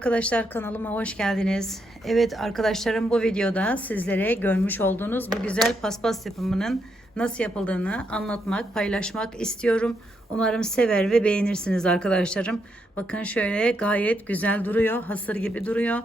Arkadaşlar kanalıma hoş geldiniz. Evet arkadaşlarım bu videoda sizlere görmüş olduğunuz bu güzel paspas yapımının nasıl yapıldığını anlatmak, paylaşmak istiyorum. Umarım sever ve beğenirsiniz arkadaşlarım. Bakın şöyle gayet güzel duruyor, hasır gibi duruyor.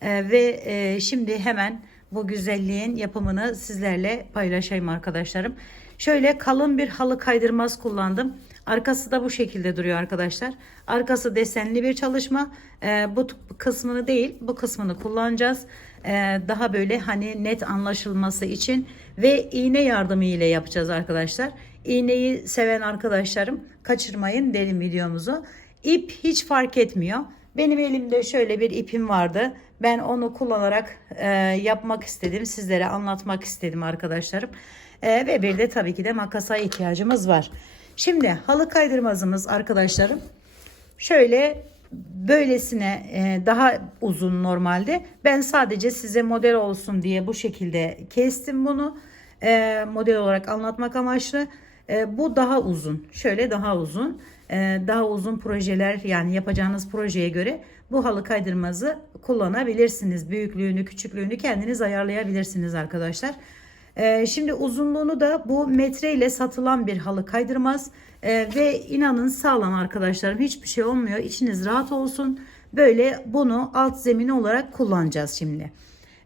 Ee, ve e, şimdi hemen bu güzelliğin yapımını sizlerle paylaşayım arkadaşlarım. Şöyle kalın bir halı kaydırmaz kullandım. Arkası da bu şekilde duruyor arkadaşlar. Arkası desenli bir çalışma. Ee, bu kısmını değil bu kısmını kullanacağız. Ee, daha böyle hani net anlaşılması için ve iğne yardımı ile yapacağız arkadaşlar. İğneyi seven arkadaşlarım kaçırmayın derim videomuzu. İp hiç fark etmiyor. Benim elimde şöyle bir ipim vardı. Ben onu kullanarak e, yapmak istedim. Sizlere anlatmak istedim arkadaşlarım. E, ve bir de tabii ki de makasa ihtiyacımız var. Şimdi halı kaydırmazımız arkadaşlarım. Şöyle böylesine e, daha uzun normalde. Ben sadece size model olsun diye bu şekilde kestim bunu. E, model olarak anlatmak amaçlı. E, bu daha uzun. Şöyle daha uzun. Daha uzun projeler yani yapacağınız projeye göre bu halı kaydırmazı kullanabilirsiniz. Büyüklüğünü, küçüklüğünü kendiniz ayarlayabilirsiniz arkadaşlar. Ee, şimdi uzunluğunu da bu metre ile satılan bir halı kaydırmaz. Ee, ve inanın sağlam arkadaşlarım hiçbir şey olmuyor. İçiniz rahat olsun. Böyle bunu alt zemin olarak kullanacağız şimdi.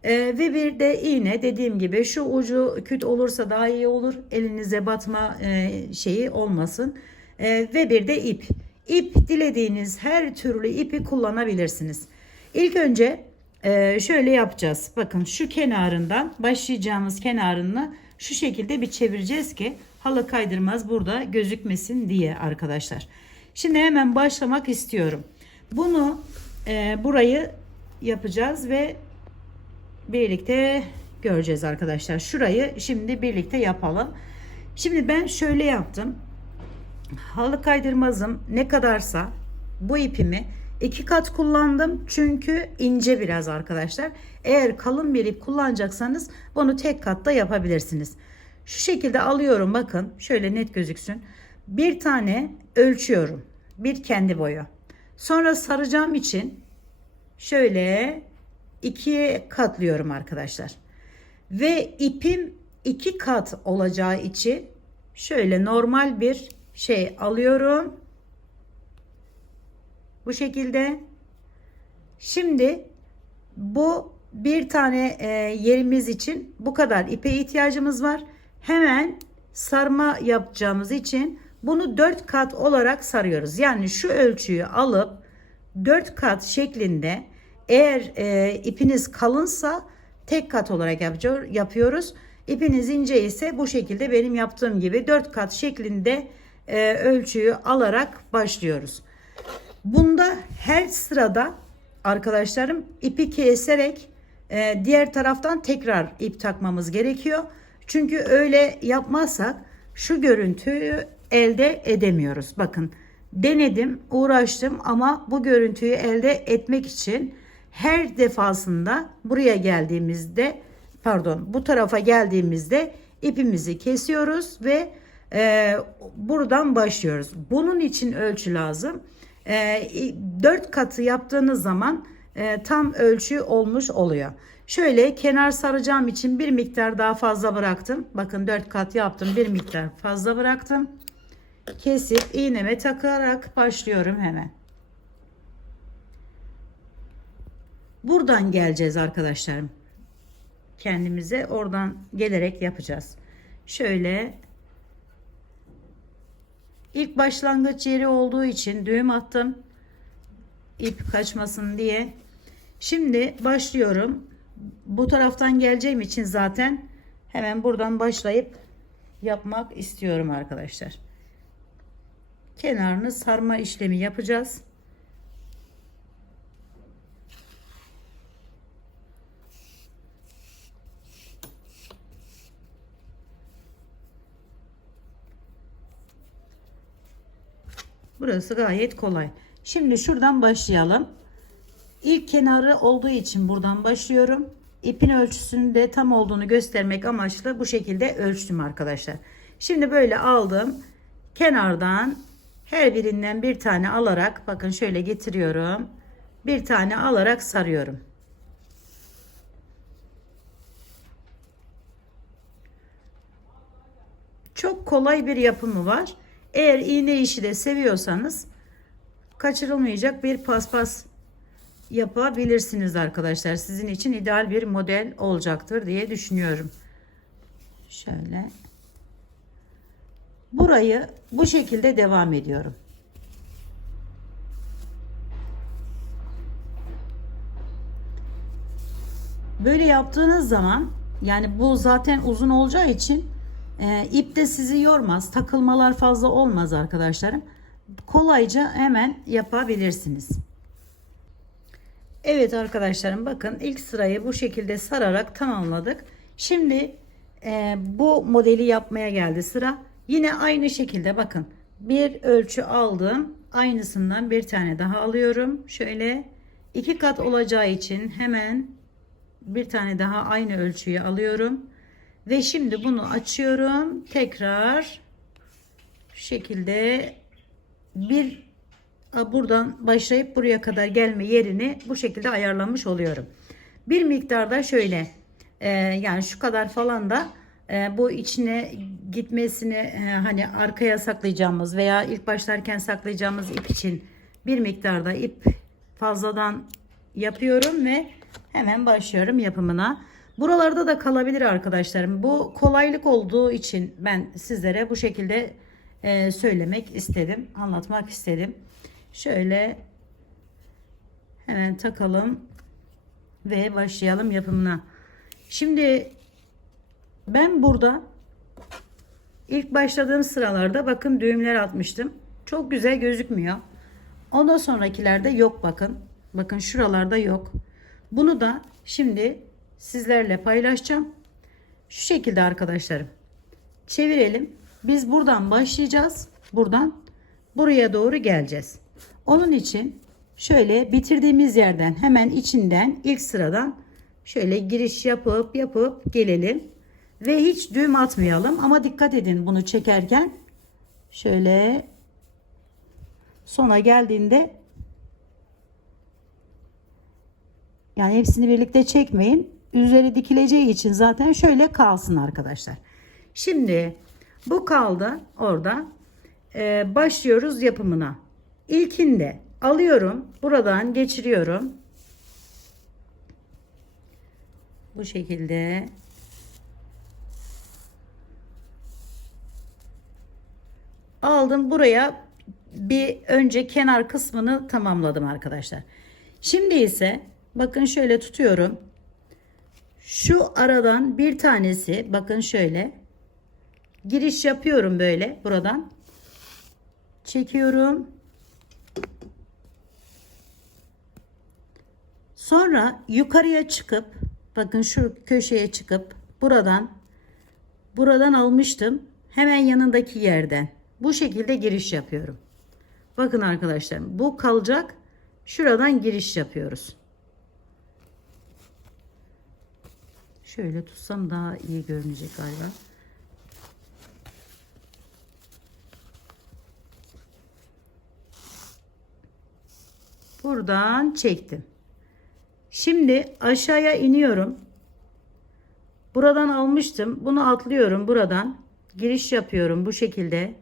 Ee, ve bir de iğne dediğim gibi şu ucu küt olursa daha iyi olur. Elinize batma e, şeyi olmasın. Ee, ve bir de ip. İp dilediğiniz her türlü ipi kullanabilirsiniz. İlk önce ee, şöyle yapacağız. Bakın şu kenarından başlayacağımız kenarını şu şekilde bir çevireceğiz ki halı kaydırmaz burada gözükmesin diye arkadaşlar. Şimdi hemen başlamak istiyorum. Bunu e, burayı yapacağız ve birlikte göreceğiz arkadaşlar. Şurayı şimdi birlikte yapalım. Şimdi ben şöyle yaptım. Halı kaydırmazım ne kadarsa bu ipimi iki kat kullandım çünkü ince biraz arkadaşlar. Eğer kalın bir ip kullanacaksanız bunu tek katta yapabilirsiniz. Şu şekilde alıyorum bakın şöyle net gözüksün. Bir tane ölçüyorum. Bir kendi boyu. Sonra saracağım için şöyle ikiye katlıyorum arkadaşlar. Ve ipim iki kat olacağı için şöyle normal bir şey alıyorum bu şekilde. Şimdi bu bir tane e, yerimiz için bu kadar ipe ihtiyacımız var. Hemen sarma yapacağımız için bunu dört kat olarak sarıyoruz. Yani şu ölçüyü alıp dört kat şeklinde eğer e, ipiniz kalınsa tek kat olarak yapıyoruz. İpiniz ince ise bu şekilde benim yaptığım gibi dört kat şeklinde e, ölçüyü alarak başlıyoruz. Bunda her sırada arkadaşlarım ipi keserek e, diğer taraftan tekrar ip takmamız gerekiyor. Çünkü öyle yapmazsak şu görüntüyü elde edemiyoruz. Bakın denedim, uğraştım ama bu görüntüyü elde etmek için her defasında buraya geldiğimizde pardon bu tarafa geldiğimizde ipimizi kesiyoruz ve e, buradan başlıyoruz. Bunun için ölçü lazım. E, 4 katı yaptığınız zaman e, tam ölçü olmuş oluyor. Şöyle kenar saracağım için bir miktar daha fazla bıraktım. Bakın 4 kat yaptım. Bir miktar fazla bıraktım. Kesip iğneme takarak başlıyorum hemen. Buradan geleceğiz arkadaşlarım. Kendimize oradan gelerek yapacağız. Şöyle İlk başlangıç yeri olduğu için düğüm attım. İp kaçmasın diye. Şimdi başlıyorum. Bu taraftan geleceğim için zaten hemen buradan başlayıp yapmak istiyorum arkadaşlar. Kenarını sarma işlemi yapacağız. Burası gayet kolay. Şimdi şuradan başlayalım. İlk kenarı olduğu için buradan başlıyorum. İpin ölçüsünün de tam olduğunu göstermek amaçlı bu şekilde ölçtüm arkadaşlar. Şimdi böyle aldım. Kenardan her birinden bir tane alarak bakın şöyle getiriyorum. bir tane alarak sarıyorum. Çok kolay bir yapımı var. Eğer iğne işi de seviyorsanız kaçırılmayacak bir paspas yapabilirsiniz arkadaşlar. Sizin için ideal bir model olacaktır diye düşünüyorum. Şöyle. Burayı bu şekilde devam ediyorum. Böyle yaptığınız zaman yani bu zaten uzun olacağı için e, ip de sizi yormaz. Takılmalar fazla olmaz arkadaşlarım. Kolayca hemen yapabilirsiniz. Evet arkadaşlarım bakın ilk sırayı bu şekilde sararak tamamladık. Şimdi e, bu modeli yapmaya geldi sıra. Yine aynı şekilde bakın bir ölçü aldım. Aynısından bir tane daha alıyorum. Şöyle iki kat olacağı için hemen bir tane daha aynı ölçüyü alıyorum. Ve şimdi bunu açıyorum. Tekrar şu şekilde bir buradan başlayıp buraya kadar gelme yerini bu şekilde ayarlamış oluyorum. Bir miktarda şöyle e, yani şu kadar falan da e, bu içine gitmesini e, hani arkaya saklayacağımız veya ilk başlarken saklayacağımız ip için bir miktarda ip fazladan yapıyorum ve hemen başlıyorum yapımına. Buralarda da kalabilir arkadaşlarım. Bu kolaylık olduğu için ben sizlere bu şekilde e, söylemek istedim, anlatmak istedim. Şöyle hemen takalım ve başlayalım yapımına. Şimdi ben burada ilk başladığım sıralarda bakın düğümler atmıştım. Çok güzel gözükmüyor. Ondan sonrakilerde yok bakın. Bakın şuralarda yok. Bunu da şimdi sizlerle paylaşacağım. Şu şekilde arkadaşlarım. Çevirelim. Biz buradan başlayacağız. Buradan buraya doğru geleceğiz. Onun için şöyle bitirdiğimiz yerden hemen içinden ilk sıradan şöyle giriş yapıp yapıp gelelim. Ve hiç düğüm atmayalım ama dikkat edin bunu çekerken şöyle sona geldiğinde yani hepsini birlikte çekmeyin. Üzeri dikileceği için zaten şöyle kalsın arkadaşlar. Şimdi bu kaldı orada. Ee, başlıyoruz yapımına. İlkinde alıyorum. Buradan geçiriyorum. Bu şekilde aldım buraya bir önce kenar kısmını tamamladım arkadaşlar. Şimdi ise bakın şöyle tutuyorum. Şu aradan bir tanesi bakın şöyle giriş yapıyorum böyle buradan. Çekiyorum. Sonra yukarıya çıkıp bakın şu köşeye çıkıp buradan buradan almıştım. Hemen yanındaki yerden bu şekilde giriş yapıyorum. Bakın arkadaşlar bu kalacak. Şuradan giriş yapıyoruz. Şöyle tutsam daha iyi görünecek galiba. Buradan çektim. Şimdi aşağıya iniyorum. Buradan almıştım. Bunu atlıyorum buradan. Giriş yapıyorum bu şekilde.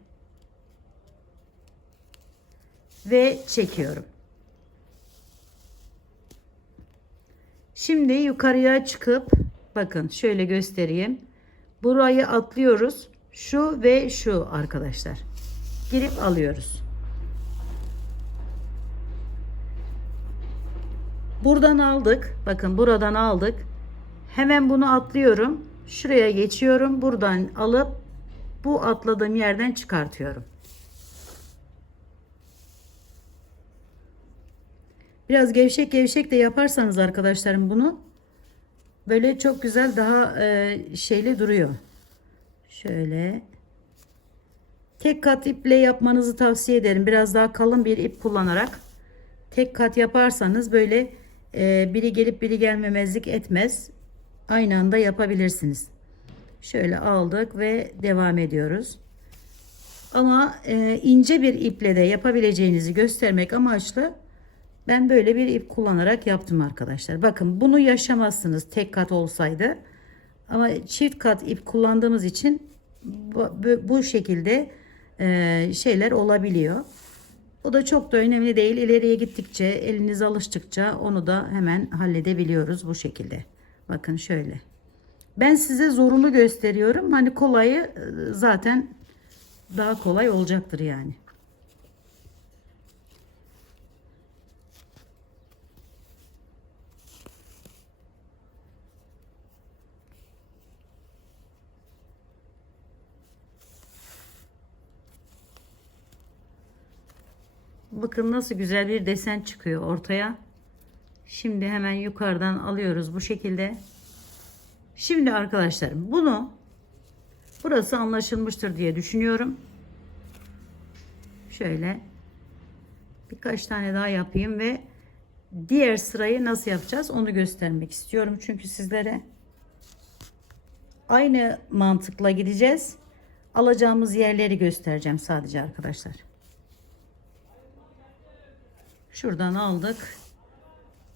Ve çekiyorum. Şimdi yukarıya çıkıp bakın şöyle göstereyim. Burayı atlıyoruz. Şu ve şu arkadaşlar. Girip alıyoruz. Buradan aldık. Bakın buradan aldık. Hemen bunu atlıyorum. Şuraya geçiyorum. Buradan alıp bu atladığım yerden çıkartıyorum. Biraz gevşek gevşek de yaparsanız arkadaşlarım bunu böyle çok güzel daha e, şeyli duruyor. Şöyle tek kat iple yapmanızı tavsiye ederim. Biraz daha kalın bir ip kullanarak tek kat yaparsanız böyle e, biri gelip biri gelmemezlik etmez. Aynı anda yapabilirsiniz. Şöyle aldık ve devam ediyoruz. Ama e, ince bir iple de yapabileceğinizi göstermek amaçlı Ben böyle bir ip kullanarak yaptım arkadaşlar. Bakın bunu yaşamazsınız tek kat olsaydı. Ama çift kat ip kullandığımız için bu, şekilde e, şeyler olabiliyor. O da çok da önemli değil. İleriye gittikçe, eliniz alıştıkça onu da hemen halledebiliyoruz bu şekilde. Bakın şöyle. Ben size zorunu gösteriyorum. Hani kolayı e, zaten daha kolay olacaktır yani. Bakın nasıl güzel bir desen çıkıyor ortaya. Şimdi hemen yukarıdan alıyoruz bu şekilde. Şimdi arkadaşlarım bunu burası anlaşılmıştır diye düşünüyorum. Şöyle birkaç tane daha yapayım ve diğer sırayı nasıl yapacağız onu göstermek istiyorum. Çünkü sizlere aynı mantıkla gideceğiz. Alacağımız yerleri göstereceğim sadece arkadaşlar. Şuradan aldık.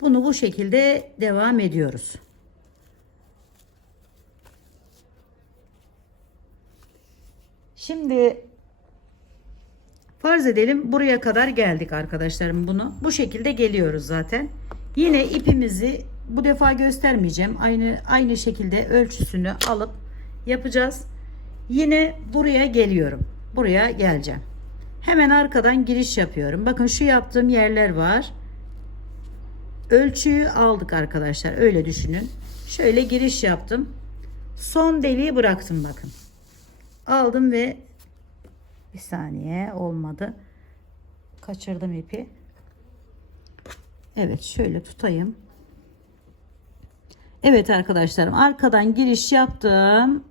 Bunu bu şekilde devam ediyoruz. Şimdi farz edelim buraya kadar geldik arkadaşlarım bunu. Bu şekilde geliyoruz zaten. Yine ipimizi bu defa göstermeyeceğim. Aynı aynı şekilde ölçüsünü alıp yapacağız. Yine buraya geliyorum. Buraya geleceğim. Hemen arkadan giriş yapıyorum. Bakın şu yaptığım yerler var. Ölçüyü aldık arkadaşlar. Öyle düşünün. Şöyle giriş yaptım. Son deliği bıraktım bakın. Aldım ve bir saniye olmadı. Kaçırdım ipi. Evet şöyle tutayım. Evet arkadaşlarım arkadan giriş yaptım.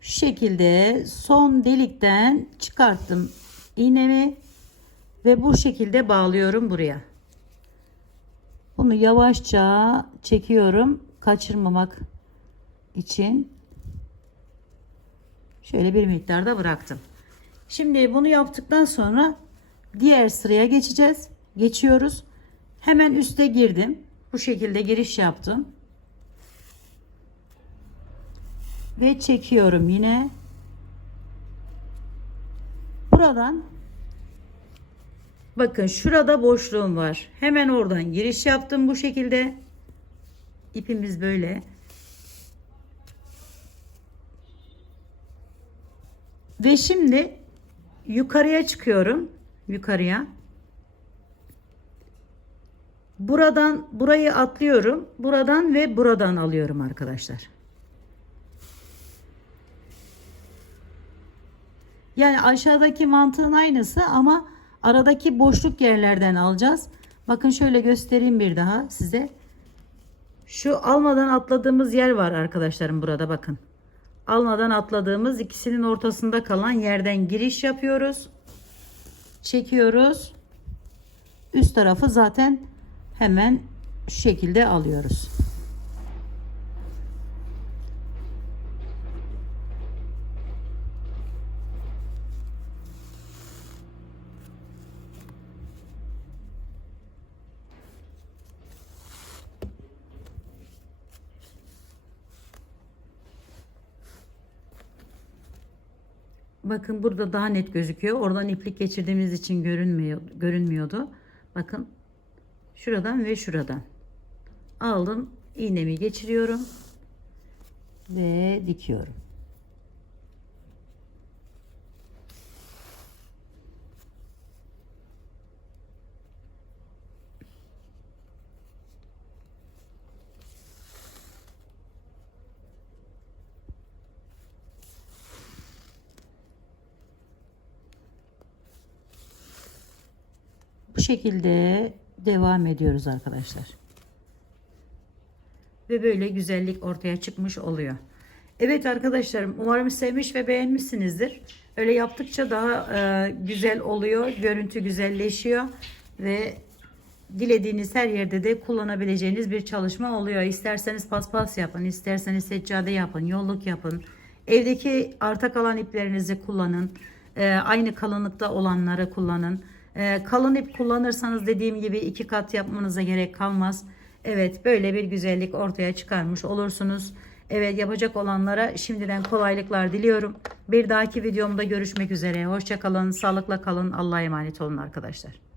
Şu şekilde son delikten çıkarttım iğnemi ve bu şekilde bağlıyorum buraya. Bunu yavaşça çekiyorum kaçırmamak için. Şöyle bir miktarda bıraktım. Şimdi bunu yaptıktan sonra diğer sıraya geçeceğiz. Geçiyoruz. Hemen üste girdim. Bu şekilde giriş yaptım. Ve çekiyorum yine. Buradan bakın şurada boşluğum var. Hemen oradan giriş yaptım bu şekilde. İpimiz böyle. Ve şimdi yukarıya çıkıyorum. Yukarıya. Buradan burayı atlıyorum. Buradan ve buradan alıyorum arkadaşlar. Yani aşağıdaki mantığın aynısı ama aradaki boşluk yerlerden alacağız. Bakın şöyle göstereyim bir daha size. Şu almadan atladığımız yer var arkadaşlarım burada bakın. Almadan atladığımız ikisinin ortasında kalan yerden giriş yapıyoruz. Çekiyoruz. Üst tarafı zaten hemen şu şekilde alıyoruz. Bakın burada daha net gözüküyor. Oradan iplik geçirdiğimiz için görünmüyor, görünmüyordu. Bakın şuradan ve şuradan aldım iğnemi geçiriyorum ve dikiyorum. Şekilde devam ediyoruz arkadaşlar. Ve böyle güzellik ortaya çıkmış oluyor. Evet arkadaşlarım umarım sevmiş ve beğenmişsinizdir. Öyle yaptıkça daha e, güzel oluyor. Görüntü güzelleşiyor ve dilediğiniz her yerde de kullanabileceğiniz bir çalışma oluyor. İsterseniz paspas yapın, isterseniz seccade yapın, yolluk yapın. Evdeki arta kalan iplerinizi kullanın. E, aynı kalınlıkta olanları kullanın. Ee, kalın ip kullanırsanız dediğim gibi iki kat yapmanıza gerek kalmaz. Evet böyle bir güzellik ortaya çıkarmış olursunuz. Evet yapacak olanlara şimdiden kolaylıklar diliyorum. Bir dahaki videomda görüşmek üzere. Hoşçakalın, sağlıkla kalın. Allah'a emanet olun arkadaşlar.